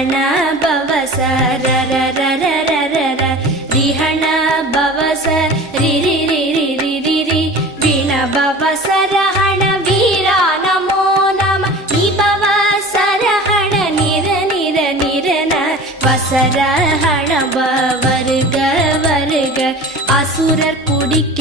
ரிஹண பவச ரரரரரரர ரிஹண பவச ரிரிரிரிரிரிரி விண பவச ரஹண வீரா நமோ நம நிபவச ரஹண நிர நிர நிரன வசரஹண வருக வருக அசுரர் குடிக்க